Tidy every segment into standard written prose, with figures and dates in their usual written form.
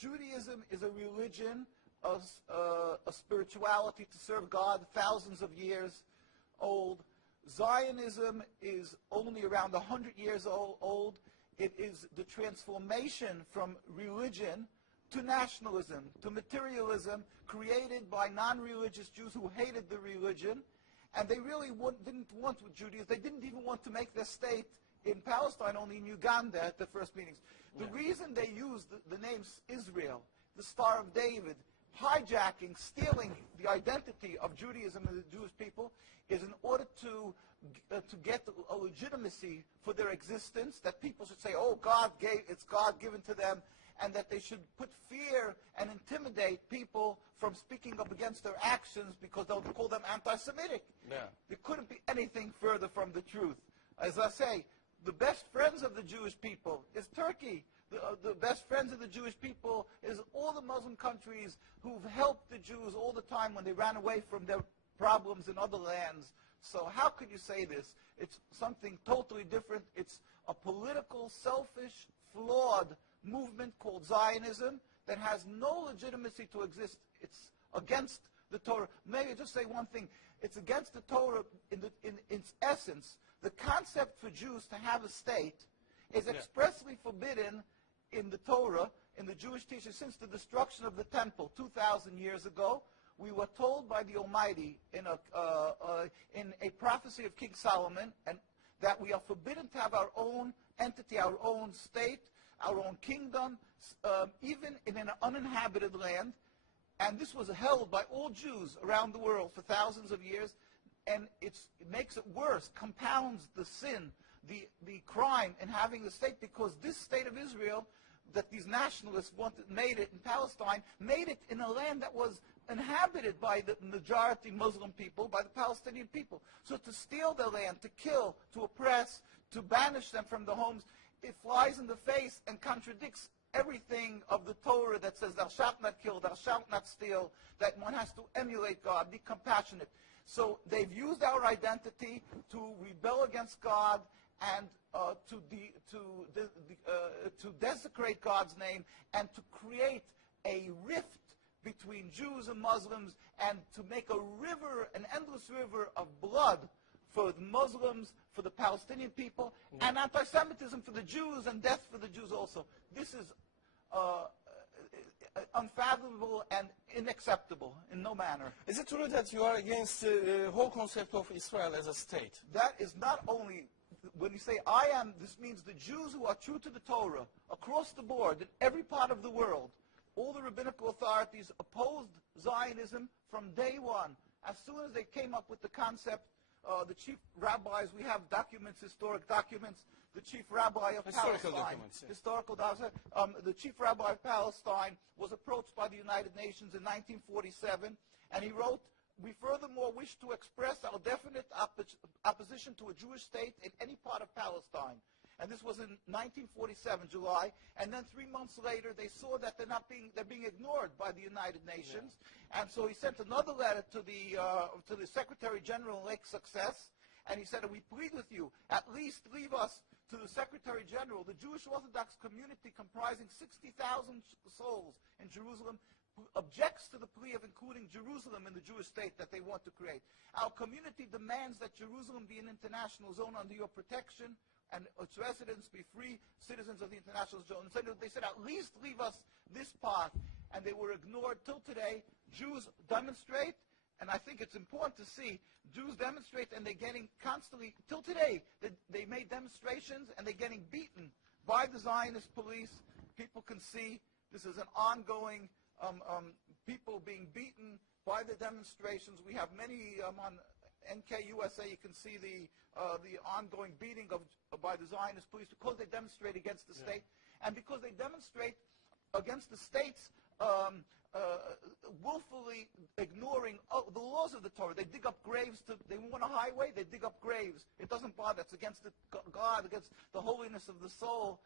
Judaism is a religion, a spirituality to serve God, thousands of years old. Zionism is only around 100 years old. It is the transformation from religion to nationalism, to materialism, created by non-religious Jews who hated the religion, and they really didn't want Judaism. They didn't even want to make their state in Palestine, only in Uganda at the first meetings. The reason they used the name Israel, the Star of David, hijacking, stealing the identity of Judaism and the Jewish people, is in order to get a legitimacy for their existence, that people should say, oh, it's God given to them, and that they should put fear and intimidate people from speaking up against their actions because they'll call them anti-Semitic. Yeah. There couldn't be anything further from the truth. As I say, the best friends of the Jewish people is Turkey. The best friends of the Jewish people is all the Muslim countries who've helped the Jews all the time when they ran away from their problems in other lands. So how could you say this? It's something totally different. It's a political, selfish, flawed movement called Zionism that has no legitimacy to exist. It's against the Torah. Maybe just say one thing. It's against the Torah in its essence. The concept for Jews to have a state is expressly forbidden in the Torah, in the Jewish teaching, since the destruction of the temple 2,000 years ago. We were told by the Almighty in a prophecy of King Solomon, and that we are forbidden to have our own entity, our own state, our own kingdom, even in an uninhabited land. And this was held by all Jews around the world for thousands of years. And it makes it worse, compounds the sin, the crime in having the state, because this state of Israel that these nationalists made it in Palestine, made it in a land that was inhabited by the majority Muslim people, by the Palestinian people. So to steal their land, to kill, to oppress, to banish them from their homes, it flies in the face and contradicts everything of the Torah that says thou shalt not kill, thou shalt not steal, that one has to emulate God, be compassionate. So they've used our identity to rebel against God and to desecrate God's name, and to create a rift between Jews and Muslims, and to make a river, an endless river of blood for the Muslims, for the Palestinian people, and anti-Semitism for the Jews, and death for the Jews also. This is unfathomable and unacceptable in no manner. Is it true that you are against the whole concept of Israel as a state? That is not only, when you say I am, this means the Jews who are true to the Torah, across the board, in every part of the world, all the rabbinical authorities opposed Zionism from day one. As soon as they came up with the concept, the chief rabbis, we have documents, historic documents, the chief rabbi of Palestine, the chief rabbi of Palestine was approached by the United Nations in 1947, and he wrote, "We furthermore wish to express our definite opposition to a Jewish state in any part of Palestine." And this was in 1947, July. And then 3 months later, they saw that they're being ignored by the United Nations. Yeah. And so he sent another letter to the Secretary General in Lake Success, and he said, "We plead with you, at least leave us to the Secretary General. The Jewish Orthodox community, comprising 60,000 souls in Jerusalem, objects to the plea of including Jerusalem in the Jewish state that they want to create. Our community demands that Jerusalem be an international zone under your protection, and its residents be free citizens of the international zone." And so they said, at least leave us this part. And they were ignored till today. Jews demonstrate, and I think it's important to see, Jews demonstrate, and they're getting constantly, till today, they made demonstrations, and they're getting beaten by the Zionist police. People can see this is an ongoing, people being beaten by the demonstrations. We have many on NKUSA, you can see the ongoing beating by the Zionist police because they demonstrate against the state, and because they demonstrate against the states willfully ignoring the laws of the Torah. They dig up graves. They want a highway, they dig up graves. It doesn't bother. It's against God, against the holiness of the soul.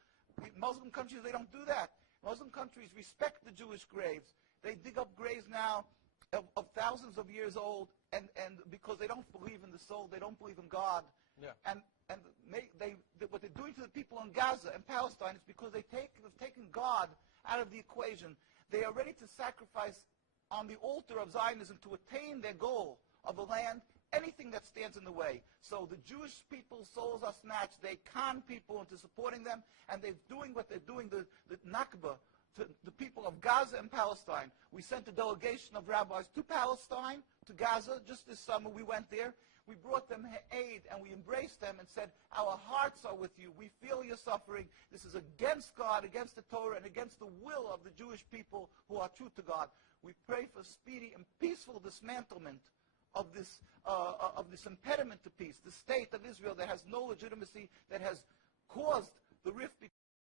Muslim countries, they don't do that. Muslim countries respect the Jewish graves. They dig up graves now of thousands of years old, and because they don't believe in the soul, they don't believe in God. Yeah. And what they're doing to the people in Gaza and Palestine is because they've taken God out of the equation. They are ready to sacrifice on the altar of Zionism to attain their goal of a land, anything that stands in the way. So the Jewish people's souls are snatched. They con people into supporting them, and they're doing what they're doing, the Nakba, to the people of Gaza and Palestine. We sent a delegation of rabbis to Palestine, to Gaza, just this summer. We went there. We brought them aid, and we embraced them and said, our hearts are with you. We feel your suffering. This is against God, against the Torah, and against the will of the Jewish people who are true to God. We pray for speedy and peaceful dismantlement of this impediment to peace, the state of Israel that has no legitimacy, that has caused the rift